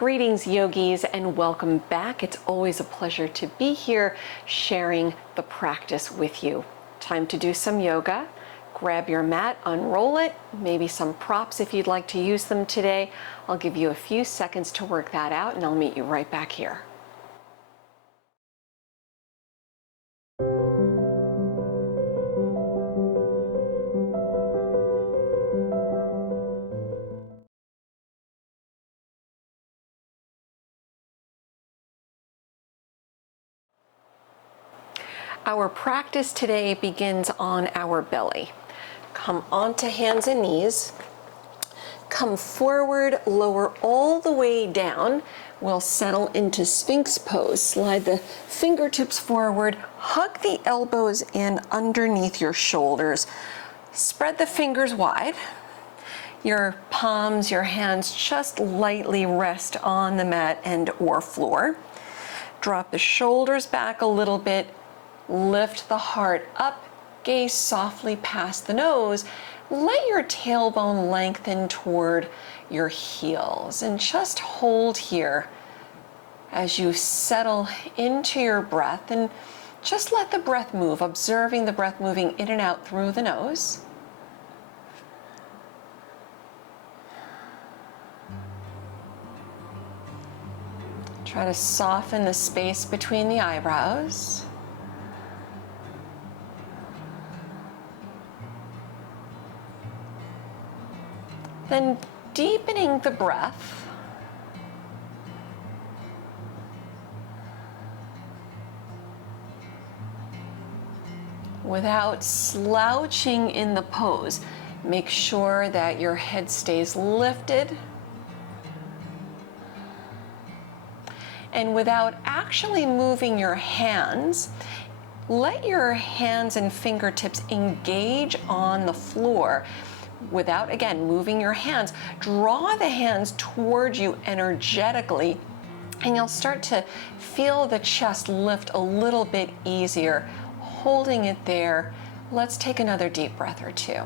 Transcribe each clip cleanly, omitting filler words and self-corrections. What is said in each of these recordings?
Greetings, yogis, and welcome back. It's always a pleasure to be here sharing the practice with you. Time to do some yoga. Grab your mat, unroll it, maybe some props if you'd like to use them today. I'll give you a few seconds to work that out, and I'll meet you right back here. Our practice today begins on our belly. Come onto hands and knees. Come forward, lower all the way down. We'll settle into Sphinx Pose. Slide the fingertips forward, hug the elbows in underneath your shoulders. Spread the fingers wide. Your palms, your hands just lightly rest on the mat and or floor. Drop the shoulders back a little bit. Lift the heart up, gaze softly past the nose. Let your tailbone lengthen toward your heels and just hold here as you settle into your breath, and just let the breath move, observing the breath moving in and out through the nose. Try to soften the space between the eyebrows. Then deepening the breath. Without slouching in the pose. Make sure that your head stays lifted. And without actually moving your hands, let your hands and fingertips engage on the floor. Without, again, moving your hands, draw the hands towards you energetically, and you'll start to feel the chest lift a little bit easier. Holding it there, let's take another deep breath or two.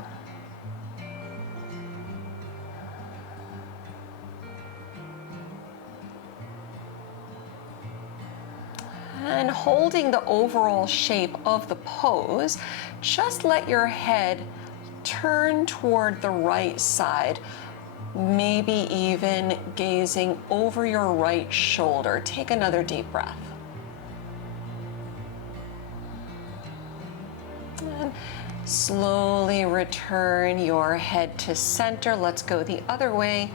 And holding the overall shape of the pose, just let your head turn toward the right side, maybe even gazing over your right shoulder. Take another deep breath. And slowly return your head to center. Let's go the other way,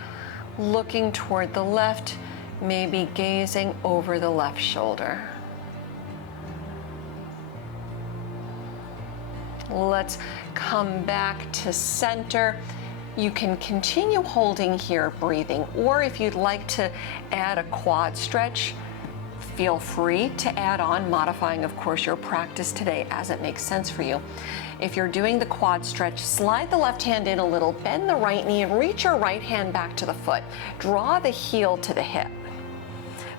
looking toward the left, maybe gazing over the left shoulder. Let's come back to center. You can continue holding here, breathing, or if you'd like to add a quad stretch, feel free to add on, modifying, of course, your practice today as it makes sense for you. If you're doing the quad stretch, slide the left hand in a little, bend the right knee, and reach your right hand back to the foot. Draw the heel to the hip,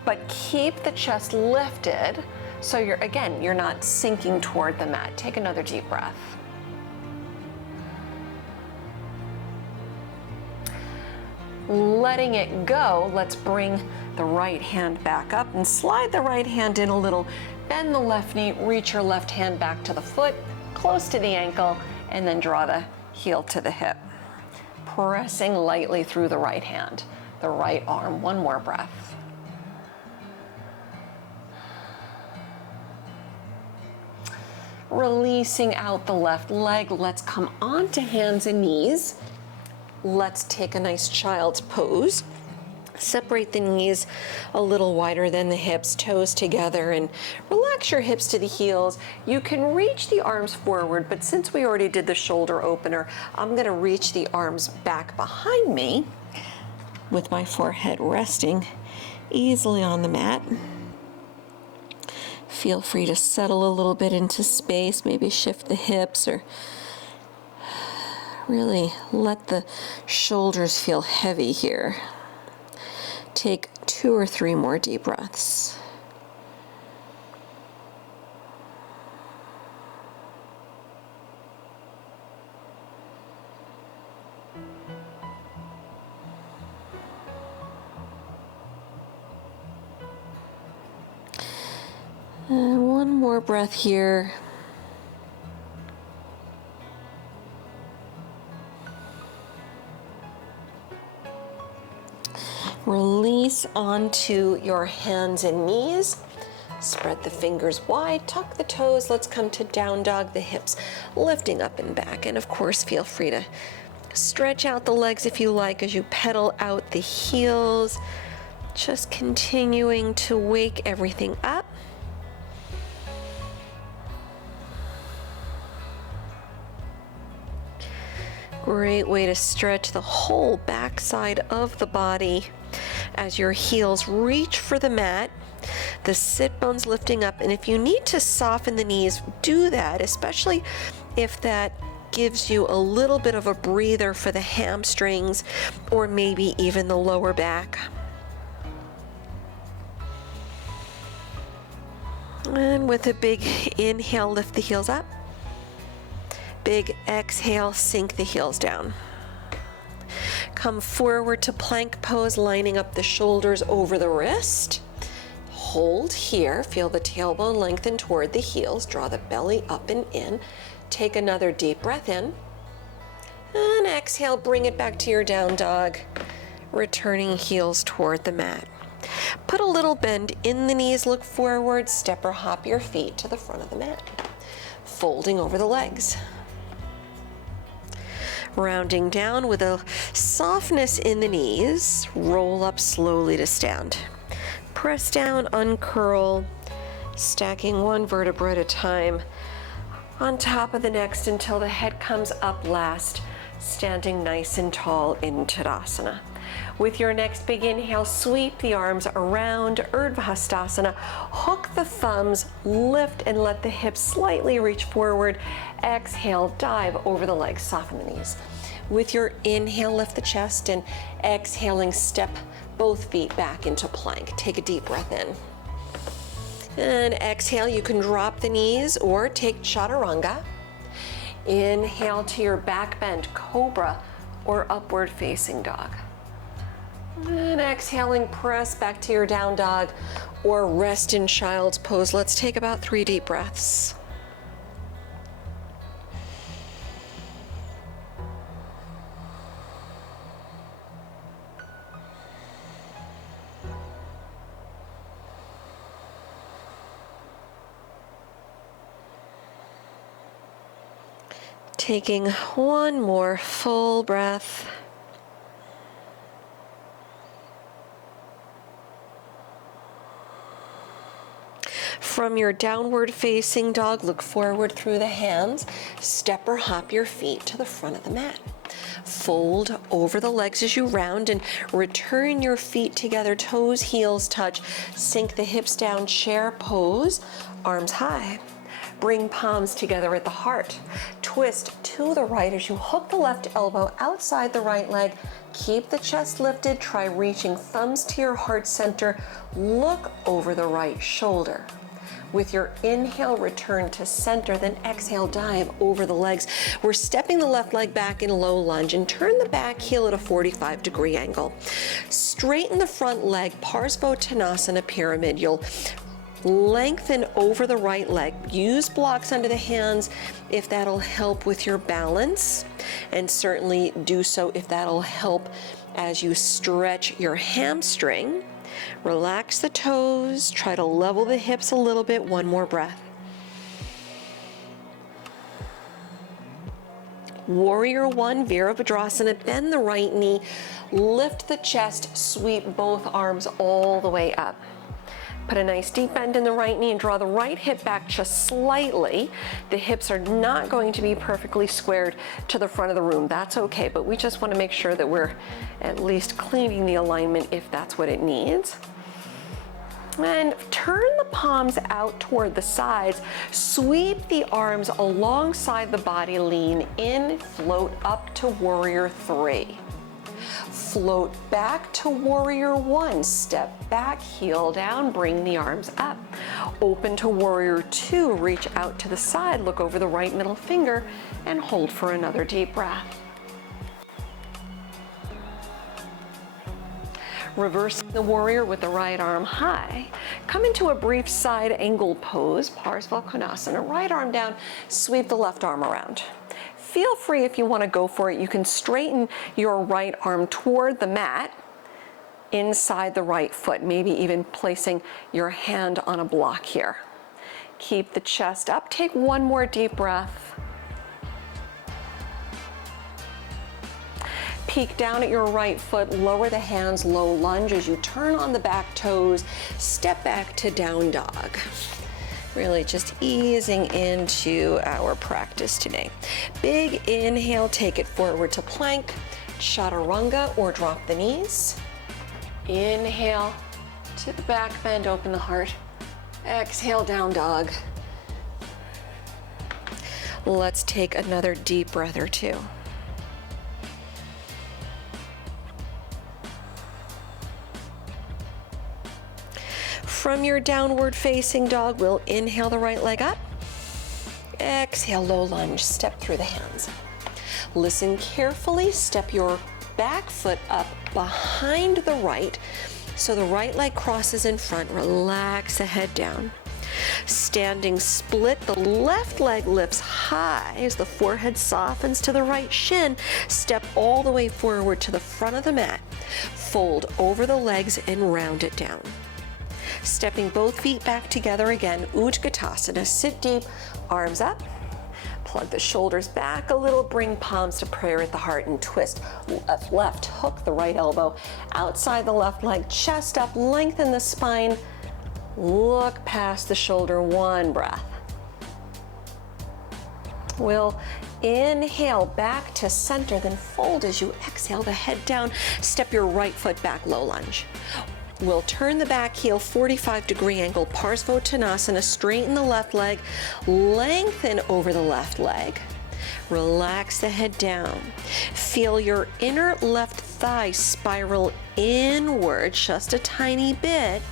but keep the chest lifted. So you're not sinking toward the mat. Take another deep breath. Letting it go, let's bring the right hand back up and slide the right hand in a little. Bend the left knee, reach your left hand back to the foot, close to the ankle, and then draw the heel to the hip. Pressing lightly through the right hand, the right arm. One more breath. Releasing out the left leg, let's come onto hands and knees. Let's take a nice child's pose. Separate the knees a little wider than the hips, toes together, and relax your hips to the heels. You can reach the arms forward, but since we already did the shoulder opener, I'm gonna reach the arms back behind me with my forehead resting easily on the mat. Feel free to settle a little bit into space, maybe shift the hips or really let the shoulders feel heavy here. Take 2 or 3 more deep breaths. more breath here. Release onto your hands and knees. Spread the fingers wide, tuck the toes. Let's come to down dog, the hips lifting up and back. And of course, feel free to stretch out the legs if you like as you pedal out the heels. Just continuing to wake everything up. Great way to stretch the whole backside of the body as your heels reach for the mat. The sit bones lifting up, and if you need to soften the knees, do that, especially if that gives you a little bit of a breather for the hamstrings or maybe even the lower back. And with a big inhale, lift the heels up. Big exhale, sink the heels down. Come forward to plank pose, lining up the shoulders over the wrist. Hold here, feel the tailbone lengthen toward the heels, draw the belly up and in. Take another deep breath in. And exhale, bring it back to your down dog, returning heels toward the mat. Put a little bend in the knees, look forward, step or hop your feet to the front of the mat. Folding over the legs. Rounding down with a softness in the knees, roll up slowly to stand. Press down, uncurl, stacking one vertebra at a time on top of the next until the head comes up last, standing nice and tall in Tadasana. With your next big inhale, sweep the arms around, Urdhva Hastasana. Hook the thumbs, lift and let the hips slightly reach forward. Exhale, dive over the legs, soften the knees. With your inhale, lift the chest, and exhaling, step both feet back into plank. Take a deep breath in. And exhale, you can drop the knees or take chaturanga. Inhale to your back bend, cobra or upward facing dog. And exhaling, press back to your down dog or rest in child's pose. Let's take about 3 deep breaths. Taking one more full breath. From your downward facing dog, look forward through the hands. Step or hop your feet to the front of the mat. Fold over the legs as you round and return your feet together, toes, heels touch. Sink the hips down, chair pose, arms high. Bring palms together at the heart. Twist to the right as you hook the left elbow outside the right leg. Keep the chest lifted. Try reaching thumbs to your heart center. Look over the right shoulder. With your inhale, return to center, then exhale, dive over the legs. We're stepping the left leg back in low lunge and turn the back heel at a 45-degree angle. Straighten the front leg, Parsvottanasana pyramid. You'll lengthen over the right leg. Use blocks under the hands if that'll help with your balance, and certainly do so if that'll help as you stretch your hamstring. Relax the toes, try to level the hips a little bit. One more breath. Warrior One, Virabhadrasana, bend the right knee, lift the chest, sweep both arms all the way up. Put a nice deep bend in the right knee and draw the right hip back just slightly. The hips are not going to be perfectly squared to the front of the room. That's okay, but we just want to make sure that we're at least cleaning the alignment if that's what it needs. And turn the palms out toward the sides. Sweep the arms alongside the body, lean in, float up to Warrior Three. Float back to Warrior One. Step back, heel down, bring the arms up. Open to Warrior Two, reach out to the side, look over the right middle finger, and hold for another deep breath. Reversing the warrior with the right arm high. Come into a brief side angle pose, Parsvakonasana. Right arm down, sweep the left arm around. Feel free if you want to go for it. You can straighten your right arm toward the mat, inside the right foot, maybe even placing your hand on a block here. Keep the chest up. Take one more deep breath. Peek down at your right foot, lower the hands, low lunge as you turn on the back toes, step back to down dog. Really just easing into our practice today. Big inhale, take it forward to plank, chaturanga or drop the knees. Inhale to the back bend, open the heart. Exhale, down dog. Let's take another deep breath or two. From your downward facing dog, we'll inhale the right leg up. Exhale, low lunge, step through the hands. Listen carefully, step your back foot up behind the right, so the right leg crosses in front. Relax the head down. Standing split, the left leg lifts high as the forehead softens to the right shin. Step all the way forward to the front of the mat. Fold over the legs and round it down. Stepping both feet back together again, Utkatasana. Sit deep, arms up. Plug the shoulders back a little, bring palms to prayer at the heart and twist. Left hook the right elbow outside the left leg, chest up, lengthen the spine. Look past the shoulder, one breath. We'll inhale back to center, then fold as you exhale the head down. Step your right foot back, low lunge. We'll turn the back heel 45-degree angle, Parsvottanasana, straighten the left leg, lengthen over the left leg. Relax the head down. Feel your inner left thigh spiral inward just a tiny bit,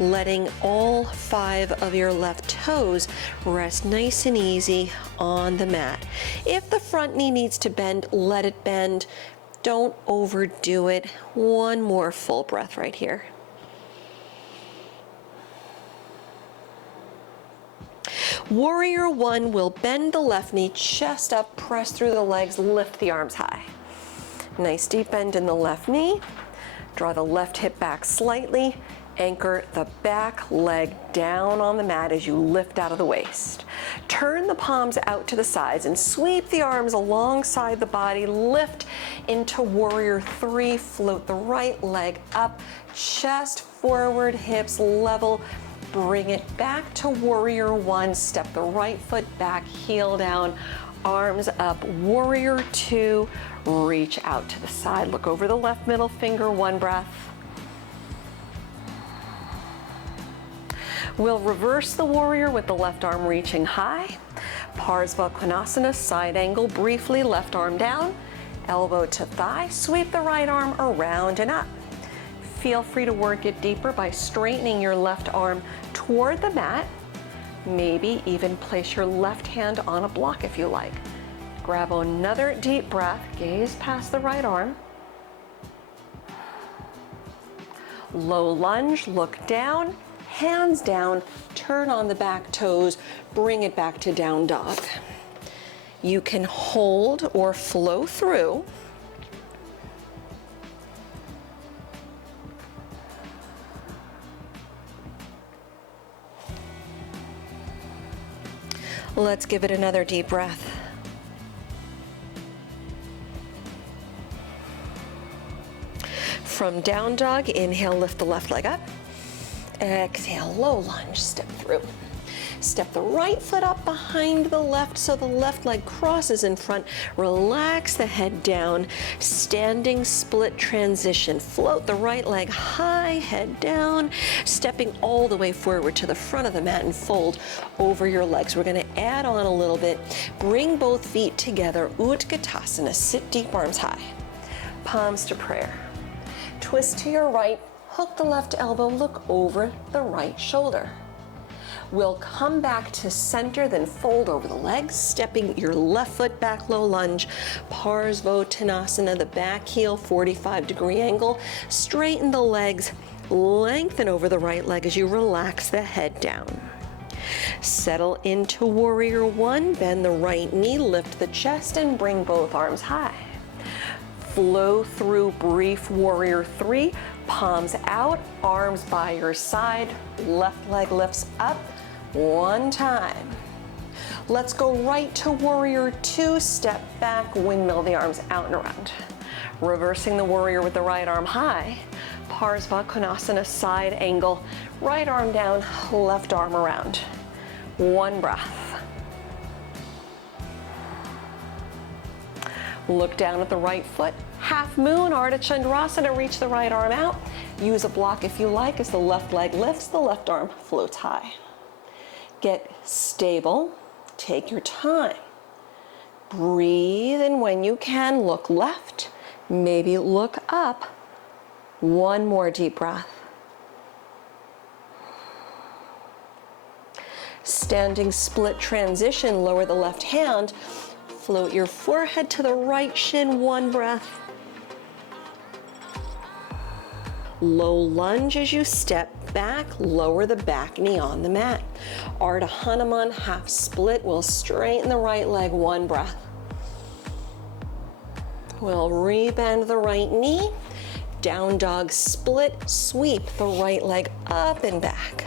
letting all 5 of your left toes rest nice and easy on the mat. If the front knee needs to bend, let it bend. Don't overdo it. One more full breath right here. Warrior one will bend the left knee, chest up, press through the legs, lift the arms high. Nice deep bend in the left knee. Draw the left hip back slightly. Anchor the back leg down on the mat as you lift out of the waist. Turn the palms out to the sides and sweep the arms alongside the body. Lift into warrior three. Float the right leg up, chest forward, hips level. Bring it back to warrior one. Step the right foot back, heel down, arms up. Warrior two, reach out to the side. Look over the left middle finger, one breath. We'll reverse the warrior with the left arm reaching high. Parsvakonasana, side angle briefly, left arm down, elbow to thigh, sweep the right arm around and up. Feel free to work it deeper by straightening your left arm toward the mat. Maybe even place your left hand on a block if you like. Grab another deep breath, gaze past the right arm. Low lunge, look down. Hands down, turn on the back toes, bring it back to down dog. You can hold or flow through. Let's give it another deep breath. From down dog, inhale, lift the left leg up. Exhale, low lunge, step through. Step the right foot up behind the left so the left leg crosses in front. Relax the head down. Standing split transition. Float the right leg high, head down. Stepping all the way forward to the front of the mat and fold over your legs. We're going to add on a little bit. Bring both feet together. Utkatasana. Sit deep, arms high. Palms to prayer. Twist to your right. Hook the left elbow, look over the right shoulder. We'll come back to center, then fold over the legs, stepping your left foot back, low lunge. Parsvottanasana, the back heel, 45-degree angle. Straighten the legs, Lengthen over the right leg as you relax the head down. Settle into Warrior One, bend the right knee, lift the chest, and bring both arms high. Flow through brief Warrior Three, palms out, arms by your side, left leg lifts up, one time. Let's go right to Warrior Two, step back, windmill the arms out and around. Reversing the warrior with the right arm high, Parsva Konasana side angle, right arm down, left arm around. One breath. Look down at the right foot, half moon, Ardha Chandrasana, reach the right arm out. Use a block if you like as the left leg lifts, the left arm floats high. Get stable, take your time. Breathe, and when you can, look left, maybe look up. One more deep breath. Standing split transition, lower the left hand, float your forehead to the right shin, one breath. Low lunge as you step back, lower the back knee on the mat. Ardha Hanuman, half split, we'll straighten the right leg, one breath. We'll rebend the right knee, down dog split, sweep the right leg up and back.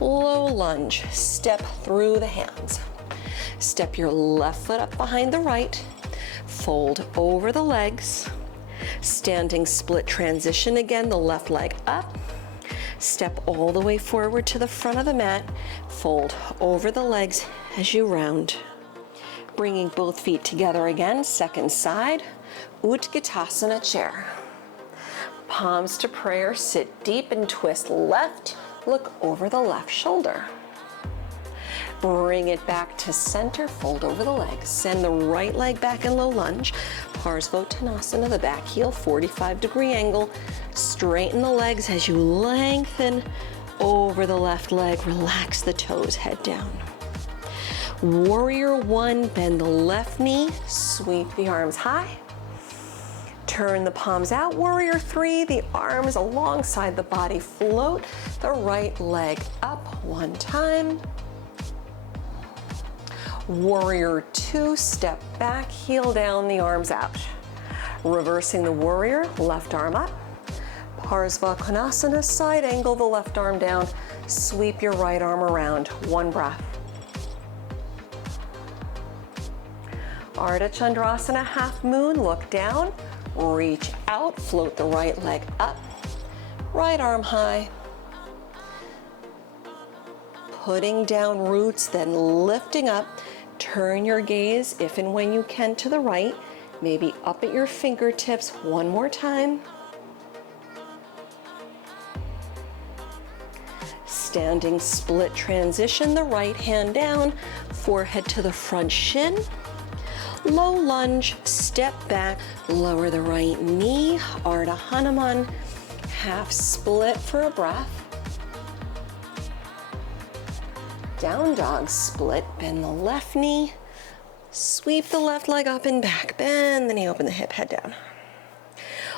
Low lunge, step through the hands. Step your left foot up behind the right, fold over the legs. Standing split transition again, the left leg up. Step all the way forward to the front of the mat, fold over the legs as you round. Bringing both feet together again, second side, Utkatasana chair. Palms to prayer, sit deep and twist left, look over the left shoulder. Bring it back to center, fold over the legs. Send the right leg back in low lunge. Parsvottanasana, the back heel, 45-degree angle. Straighten the legs as you lengthen over the left leg. Relax the toes, head down. Warrior One, bend the left knee, sweep the arms high. Turn the palms out. Warrior Three, the arms alongside the body, float the right leg up one time. Warrior Two, step back, heel down, the arms out. Reversing the warrior, left arm up. Parsva Konasana, side angle, the left arm down. Sweep your right arm around, one breath. Ardha Chandrasana, half moon, look down, reach out, float the right leg up, right arm high. Putting down roots, then lifting up. Turn your gaze, if and when you can, to the right, maybe up at your fingertips. One more time. Standing split transition, the right hand down, forehead to the front shin. Low lunge, step back, lower the right knee, Ardha Hanuman, half split for a breath. Down dog split, bend the left knee, sweep the left leg up and back, bend the knee, open the hip, head down.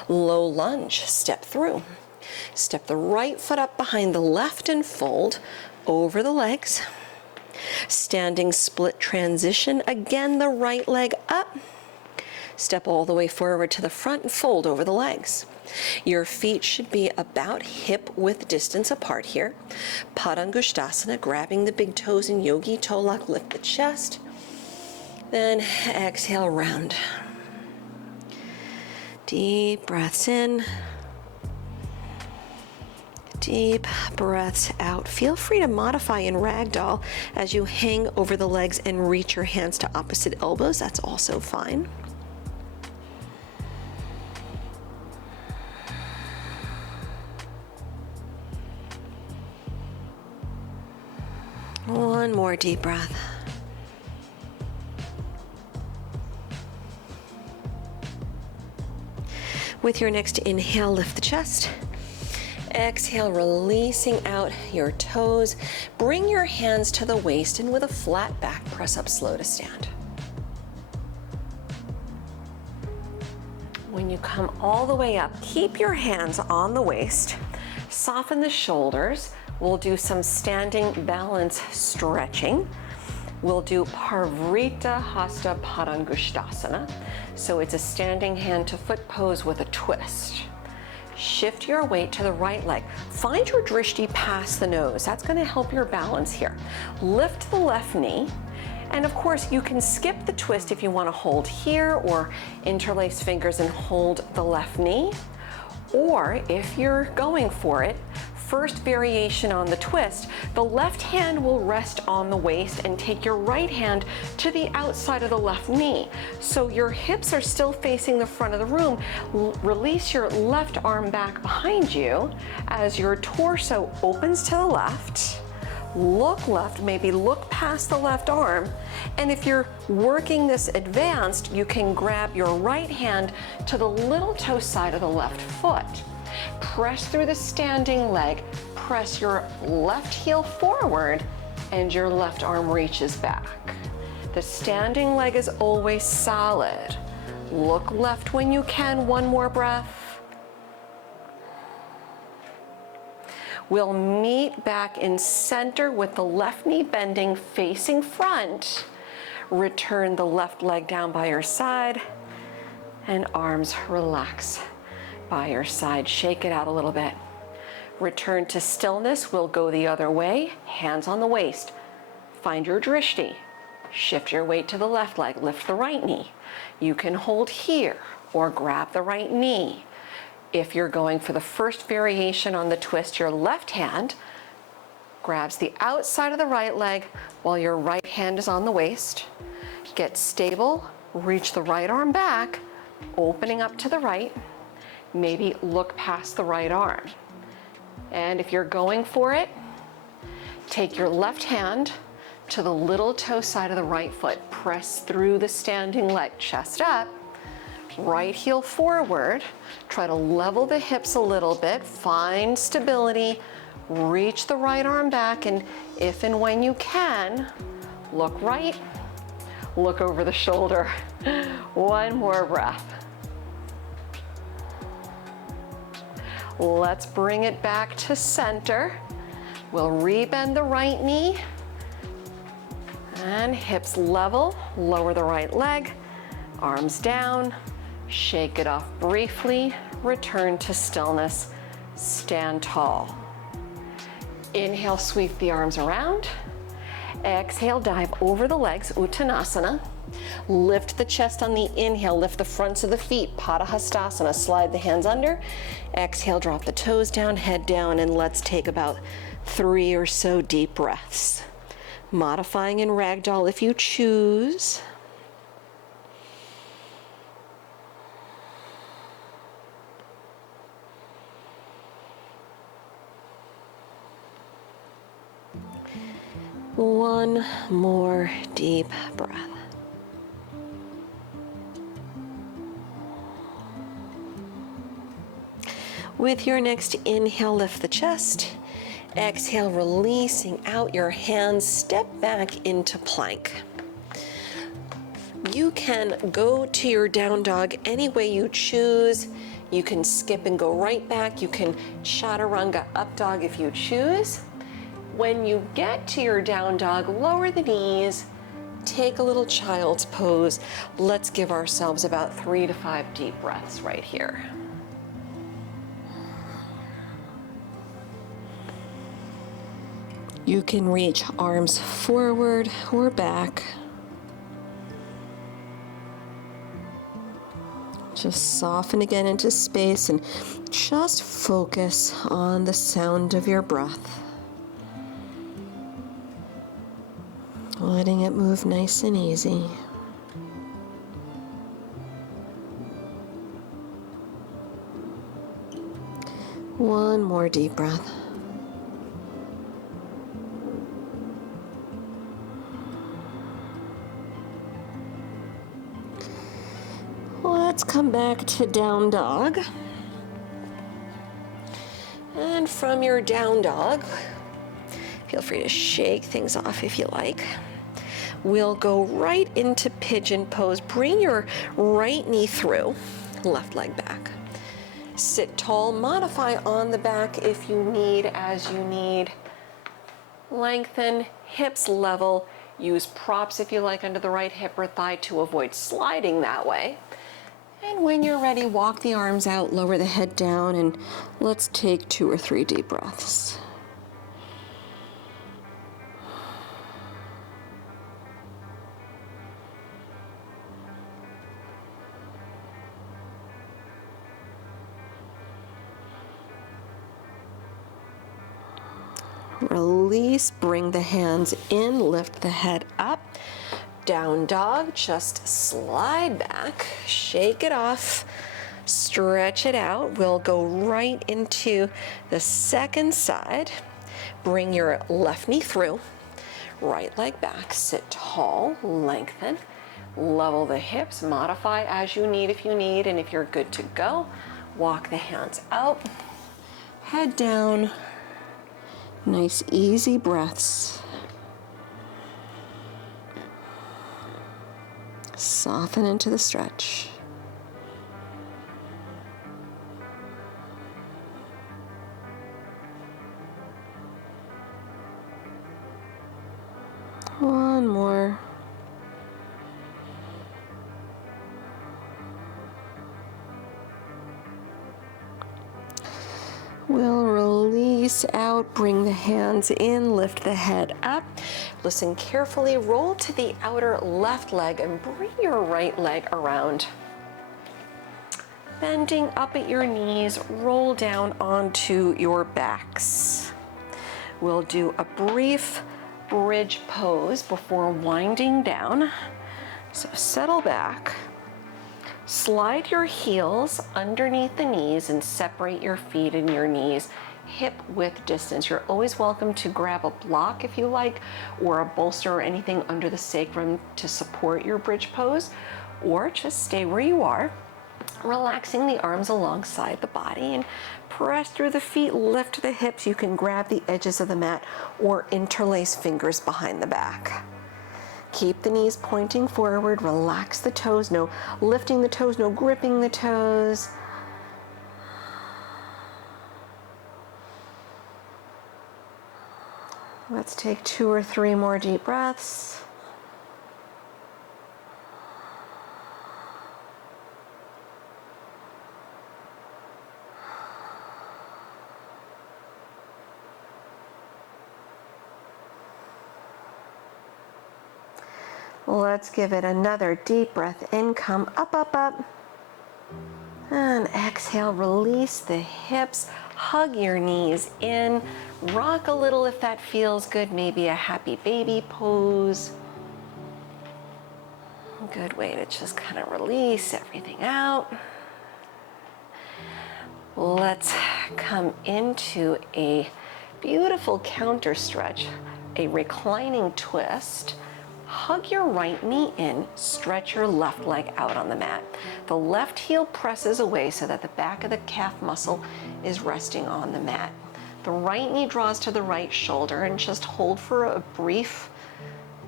Low lunge, step through. Step the right foot up behind the left and fold over the legs. Standing split transition, again the right leg up. Step all the way forward to the front and fold over the legs. Your feet should be about hip width distance apart here. Padangusthasana, grabbing the big toes in Yogi Toe Lock, lift the chest. Then exhale, round. Deep breaths in. Deep breaths out. Feel free to modify in ragdoll as you hang over the legs and reach your hands to opposite elbows. That's also fine. One more deep breath. With your next inhale, lift the chest. Exhale, releasing out your toes. Bring your hands to the waist, and with a flat back, press up slow to stand. When you come all the way up, keep your hands on the waist, soften the shoulders. We'll do some standing balance stretching. We'll do Parvrita Hasta Padangusthasana. So it's a standing hand to foot pose with a twist. Shift your weight to the right leg. Find your drishti past the nose. That's going to help your balance here. Lift the left knee. And of course, you can skip the twist if you want to hold here or interlace fingers and hold the left knee. Or if you're going for it, first variation on the twist, the left hand will rest on the waist and take your right hand to the outside of the left knee. So your hips are still facing the front of the room. Release your left arm back behind you as your torso opens to the left. Look left, maybe look past the left arm. And if you're working this advanced, you can grab your right hand to the little toe side of the left foot. Press through the standing leg, press your left heel forward, and your left arm reaches back. The standing leg is always solid. Look left when you can, one more breath. We'll meet back in center with the left knee bending, facing front. Return the left leg down by your side, and arms relax by your side. Shake it out a little bit. Return to stillness. We'll go the other way. Hands on the waist. Find your drishti. Shift your weight to the left leg. Lift the right knee. You can hold here or grab the right knee. If you're going for the first variation on the twist, your left hand grabs the outside of the right leg while your right hand is on the waist. Get stable. Reach the right arm back, opening up to the right. Maybe look past the right arm. And if you're going for it, take your left hand to the little toe side of the right foot. Press through the standing leg, chest up, right heel forward. Try to level the hips a little bit, find stability, reach the right arm back, and if and when you can, look right, look over the shoulder. One more breath. Let's bring it back to center. We'll rebend the right knee and hips level. Lower the right leg, arms down, shake it off briefly, return to stillness, stand tall. Inhale, sweep the arms around. Exhale, dive over the legs, Uttanasana. Lift the chest on the inhale, lift the fronts of the feet, Padahastasana, slide the hands under. Exhale, drop the toes down, head down, and let's take about 3 or so deep breaths. Modifying in ragdoll if you choose. One more deep breath. With your next inhale, lift the chest. Exhale, releasing out your hands, step back into plank. You can go to your down dog any way you choose. You can skip and go right back. You can chaturanga up dog if you choose. When you get to your down dog, lower the knees, take a little child's pose. Let's give ourselves about 3 to 5 deep breaths right here. You can reach arms forward or back. Just soften again into space and just focus on the sound of your breath. Letting it move nice and easy. One more deep breath. Let's come back to down dog. And from your down dog, feel free to shake things off if you like. We'll go right into pigeon pose. Bring your right knee through. left leg back. Sit tall, modify on the back if you need, as you need. Lengthen, hips level. Use props if you like under the right hip or thigh to avoid sliding that way. And when you're ready, walk the arms out, lower the head down, and let's take 2 or 3 deep breaths. Release, bring the hands in, lift the head up. Down dog, just slide back, shake it off, stretch it out. We'll go right into the second side. Bring your left knee through, right leg back, sit tall, lengthen, level the hips, modify as you need if you need, and if you're good to go, walk the hands out, head down. Nice easy breaths. Soften into the stretch. One more. We'll release out, bring the hands in, lift the head up. Listen carefully, roll to the outer left leg and bring your right leg around. Bending up at your knees, roll down onto your backs. We'll do a brief bridge pose before winding down. So settle back. Slide your heels underneath the knees and separate your feet and your knees hip width distance. You're always welcome to grab a block if you like, or a bolster or anything under the sacrum to support your bridge pose, or just stay where you are, relaxing the arms alongside the body and press through the feet, lift the hips. You can grab the edges of the mat or interlace fingers behind the back. Keep the knees pointing forward, relax the toes, no lifting the toes, no gripping the toes. Let's take 2 or 3 more deep breaths. Let's give it another deep breath in, come up, up, up. And exhale, release the hips, hug your knees in, rock a little if that feels good, maybe a happy baby pose. Good way to just kind of release everything out. Let's come into a beautiful counter stretch, a reclining twist. Hug your right knee in, stretch your left leg out on the mat. The left heel presses away so that the back of the calf muscle is resting on the mat. The right knee draws to the right shoulder, and just hold for a brief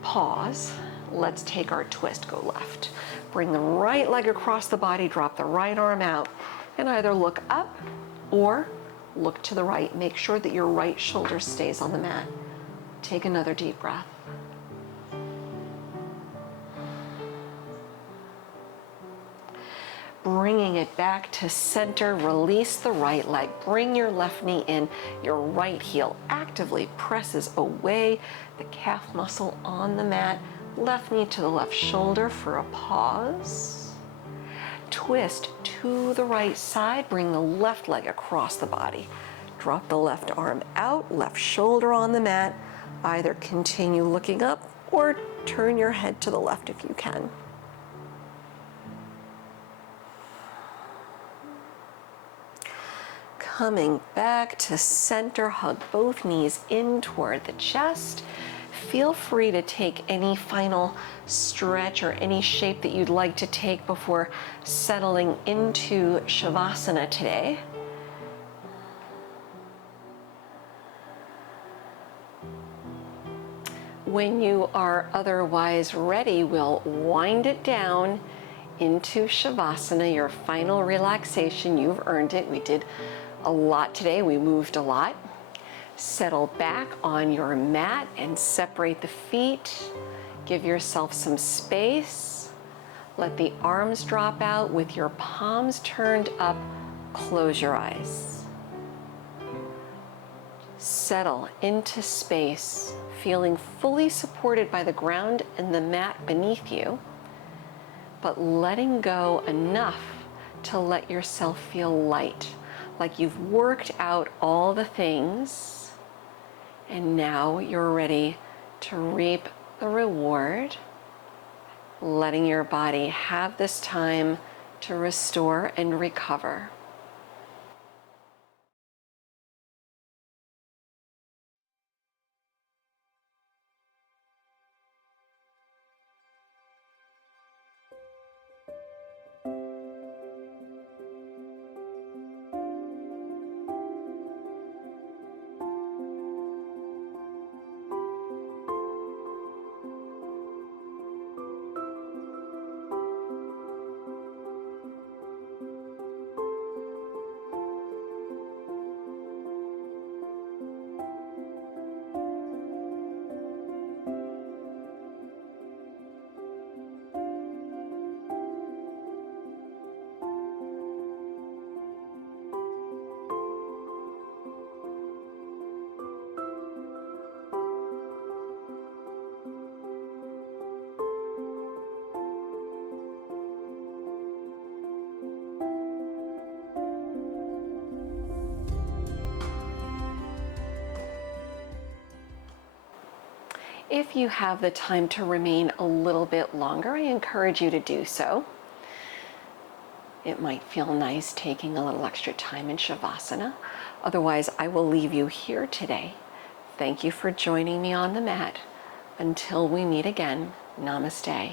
pause. Let's take our twist, go left. Bring the right leg across the body, drop the right arm out, and either look up or look to the right. Make sure that your right shoulder stays on the mat. Take another deep breath. Bringing it back to center, release the right leg, bring your left knee in, your right heel actively presses away the calf muscle on the mat, left knee to the left shoulder for a pause. Twist to the right side, bring the left leg across the body. Drop the left arm out, left shoulder on the mat. Either continue looking up or turn your head to the left if you can. Coming back to center, hug both knees in toward the chest. Feel free to take any final stretch or any shape that you'd like to take before settling into Shavasana today. When you are otherwise ready, we'll wind it down into Shavasana, your final relaxation. You've earned it. We did a lot today. We moved a lot. Settle back on your mat and separate the feet. Give yourself some space. Let the arms drop out with your palms turned up. Close your eyes. Settle into space, feeling fully supported by the ground and the mat beneath you, but letting go enough to let yourself feel light, like you've worked out all the things, and now you're ready to reap the reward, letting your body have this time to restore and recover. If you have the time to remain a little bit longer, I encourage you to do so. It might feel nice taking a little extra time in Shavasana. Otherwise, I will leave you here today. Thank you for joining me on the mat. Until we meet again, namaste.